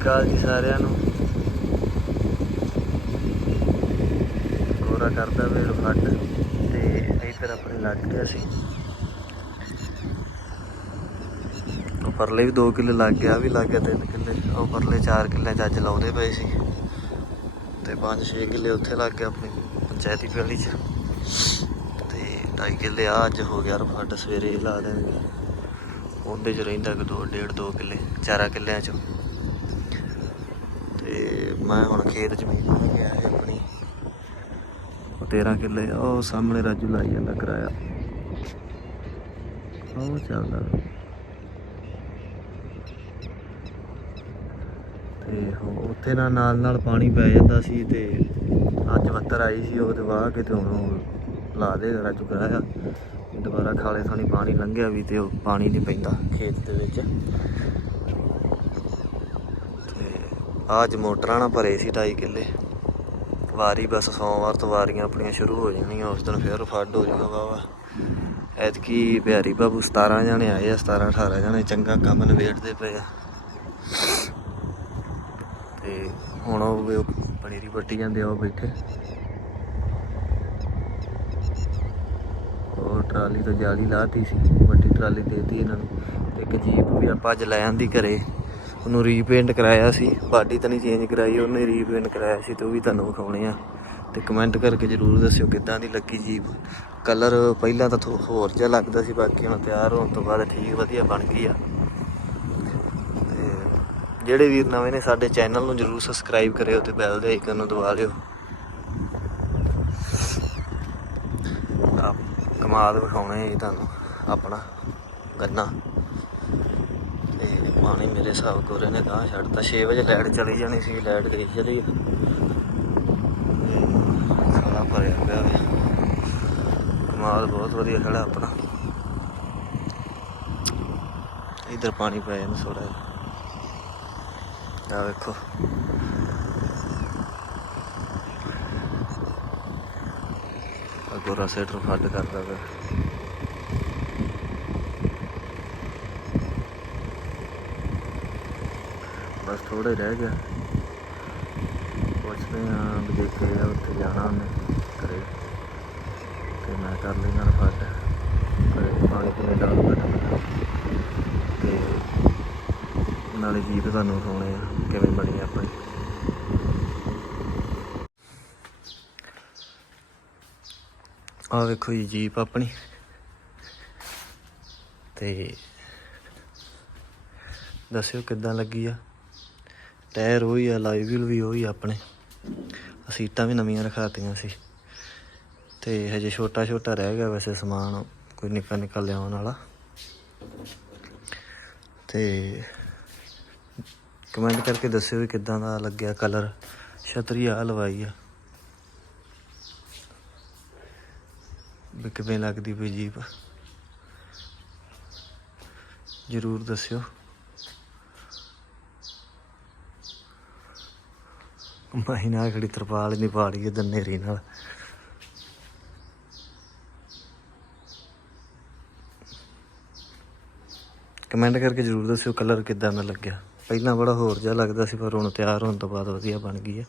ਅਕਾਲ ਜੀ ਸਾਰਿਆਂ ਨੂੰ। ਗੋਰਾ ਕਰਦਾ ਵੇਲ ਫੱਟ ਤੇ ਇੱਧਰ ਆਪਣੇ ਲੱਗ ਗਿਆ ਸੀ ਉਹ ਪਰਲੇ ਵੀ 2 ਕਿੱਲੇ ਲੱਗ ਗਿਆ ਵੀ ਲੱਗ ਗਿਆ 3 ਕਿੱਲੇ। ਉਹ ਪਰਲੇ 4 ਕਿੱਲੇ ਚ ਅੱਜ ਲਾਉਂਦੇ ਪਏ ਸੀ। ਤੇ 5-6 ਕਿੱਲੇ ਉੱਥੇ ਲੱਗ ਗਿਆ ਆਪਣੀ ਪੰਚਾਇਤੀ ਪੈਲੀ ਚ। ਤੇ 2.5 ਕਿੱਲੇ ਆ ਅੱਜ ਹੋ ਗਿਆ ਫੱਟ ਸਵੇਰੇ ਲਾ ਦੇਣਗੇ। ਉਹਦੇ ਚ ਰਹਿੰਦਾ ਕਿ 2 1.5 2 ਕਿੱਲੇ, ਚਾਰਾ ਕਿੱਲਿਆਂ ਚ। ਤੇ ਮੈਂ ਹੁਣ ਖੇਤ ਜ਼ਮੀਨ ਲੈ ਗਿਆ ਹੈ ਆਪਣੀ। ਉਹ 13 ਕਿੱਲੇ ਉਹ ਸਾਹਮਣੇ ਰਾਜੂ ਲਾਈ ਜਾਂਦਾ ਕਿਰਾਇਆ। ਉਹ ਚੱਲਦਾ। ਵਾ। ਤੇ ਉੱਥੇ ਨਾ ਨਾਲ ਨਾਲ ਪਾਣੀ ਪੈ ਜਾਂਦਾ ਸੀ ਤੇ ਅੱਜ ਵੱਤਰ ਆਈ ਸੀ ਉਹਦੇ ਵਾਹ ਕੇ ਹੁਣ ਉਹ ਲਾ ਦੇ ਰਾਜੂ ਕਿਰਾਇਆ। ਦੁਬਾਰਾ ਖਾਲੇ ਥਾਣੀ ਪਾਣੀ ਲੰਘਿਆ ਵੀ ਤੇ ਉਹ ਪਾਣੀ ਨਹੀਂ ਪੈਂਦਾ ਖੇਤ ਦੇ ਵਿੱਚ। ਅੱਜ ਮੋਟਰਾਂ ਨਾਲ ਭਰੇ ਸੀ 2.5 ਕਿੱਲੇ। ਵਾਰੀ ਬਸ ਸੋਮਵਾਰ ਤੋਂ ਵਾਰੀਆਂ ਆਪਣੀਆਂ ਸ਼ੁਰੂ ਹੋ ਜਾਣੀਆਂ, ਉਸ ਦਿਨ ਫਿਰ ਫੱਡ ਹੋ ਜਾਊਗਾ ਵਾਵਾ ਐਤਕੀ ਬਿਹਾਰੀ ਬਾਬੂ 17 ਜਣੇ ਆਏ ਆ 17 18 ਜਣੇ, ਚੰਗਾ ਕੰਮ ਨਵੇੜਦੇ ਪਏ ਆ। ਤੇ ਹੁਣ ਉਹ ਉਹ ਪਨੀਰੀ ਪੱਟੀ ਜਾਂਦੇ ਆ, ਉਹ ਬੈਠੇ। ਉਹ ਟਰਾਲੀ ਤੋਂ ਜਾਲੀ ਲਾਤੀ ਸੀ, ਵੱਡੀ ਟਰਾਲੀ ਦੇਤੀ ਇਹਨਾਂ ਨੂੰ। ਤੇ ਇੱਕ ਜੀਪ ਵੀ ਆਪਾਂ ਅੱਜ ਲੈ ਆਂਦੀ ਘਰੇ। ਉਹਨੂੰ ਰੀਪੇਂਟ ਕਰਾਇਆ ਸੀ। ਬਾਡੀ ਤਾਂ ਨਹੀਂ ਚੇਂਜ ਕਰਾਈ, ਉਹਨੇ ਰੀਪੇਂਟ ਕਰਾਇਆ ਸੀ ਤੇ ਉਹ ਵੀ ਤੁਹਾਨੂੰ ਵਿਖਾਉਣੇ ਆ। ਤੇ ਕਮੈਂਟ ਕਰਕੇ ਜਰੂਰ ਦੱਸਿਓ ਕਿੱਦਾਂ ਦੀ ਲੱਗੀ ਜੀਪ ਕਲਰ ਪਹਿਲਾਂ ਤਾਂ ਥੋ- ਹੋਰ ਜਿਹਾ ਲੱਗਦਾ ਸੀ, ਬਾਕੀ ਹੁਣ ਤਿਆਰ ਹੋਣ ਤੋਂ ਬਾਅਦ ਠੀਕ ਵਧੀਆ ਬਣ ਗਈ ਆ। ਤੇ ਜਿਹੜੇ ਵੀਰ ਨਵੇਂ ਨੇ ਸਾਡੇ ਚੈਨਲ ਨੂੰ ਜਰੂਰ ਸਬਸਕ੍ਰਾਈਬ ਕਰਿਓ ਤੇ ਬੈਲ ਦੇ ਆਈਕਨ ਨੂੰ ਦਬਾ ਲਿਓ। ਆ ਕਮਾਲ ਵਿਖਾਉਣੇ ਜੀ ਤੁਹਾਨੂੰ, ਆਪਣਾ ਗੰਨਾ। ਪਾਣੀ ਮੇਰੇ ਹਿਸਾਬ ਕੋਰੇ ਨੇ ਗਾਂ ਛੱਡਤਾ 6 ਵਜੇ ਲਾਈਟ ਚਲੀ ਜਾਣੀ ਸੀ, ਲਾਈਟ ਗਈ ਚਲੀ ਸਾਰਾ ਭਰਿਆ ਪਿਆ ਵੇ। ਕਮਾਲ ਬਹੁਤ ਵਧੀਆ ਖੜਾ ਆਪਣਾ। ਇਧਰ ਪਾਣੀ ਪਿਆ ਜਾਂਦਾ ਥੋੜਾ ਜਿਹਾ। ਆ ਵੇਖੋ। ਆ ਸੈਟਰ ਫੱਟ ਕਰਦਾ ਪਿਆ। ਬਸ ਥੋੜਾ ਰਹਿ ਗਿਆ। ਪੁੱਛਦੇ ਆ ਵੀ ਦੇਖੇ ਆ ਉੱਥੇ ਜਾਣਾ ਉਹਨੇ ਕਰੇ ਤੇ ਮੈਂ ਕਰ ਲੈਣਾ ਨਾ ਫੱਟ। ਕਰੇ ਪਾਣੀ ਕਿਵੇਂ ਡਾਲੂਗਾ ਤੇ ਨਾਲੇ ਜੀਪ ਤੁਹਾਨੂੰ ਵਿਖਾਉਣੇ ਆ, ਕਿਵੇਂ ਬਣੀ ਆਪਣੀ। ਆ ਵੇਖੋ ਜੀ ਜੀਪ ਆਪਣੀ। ਤੇ ਦੱਸਿਓ ਕਿੱਦਾਂ ਲੱਗੀ ਆ? ਟਾਇਰ ਉਹੀ ਆ ਲਾਈਵ ਵੀਲ ਵੀ ਉਹੀ ਆ ਆਪਣੇ। ਸੀਟਾਂ ਵੀ ਨਵੀਆਂ ਰਖਾਤੀਆਂ ਸੀ। ਤੇ ਹਜੇ ਛੋਟਾ ਛੋਟਾ ਰਹਿ ਗਿਆ ਵੈਸੇ ਸਮਾਨ, ਕੋਈ ਨਿੱਕਾ ਨਿੱਕਾ ਲਿਆਉਣ ਵਾਲਾ। ਤੇ ਕਮੈਂਟ ਕਰਕੇ ਦੱਸਿਓ ਵੀ ਕਿੱਦਾਂ ਦਾ ਲੱਗਿਆ ਕਲਰ ਛਤਰੀ ਆ ਲਵਾਈ ਆ। ਵੀ ਕਿਵੇਂ ਲੱਗਦੀ ਪਈ ਜੀਪ ਜਰੂਰ ਦੱਸਿਓ। ਮਹੀਨਾ ਖੜੀ ਤਰਪਾਲ ਨਹੀਂ ਪਾੜੀ ਇਹ ਦਨੇਰੀ ਨਾਲ। ਕਮੈਂਟ ਕਰਕੇ ਜਰੂਰ ਦੱਸਿਓ ਕਲਰ ਕਿੱਦਾਂ ਦਾ ਲੱਗਿਆ। ਪਹਿਲਾਂ ਬੜਾ ਹੋਰ ਜਿਹਾ ਲੱਗਦਾ ਸੀ, ਪਰ ਹੁਣ ਤਿਆਰ ਹੋਣ ਤੋਂ ਬਾਅਦ ਵਧੀਆ ਬਣ ਗਈ ਹੈ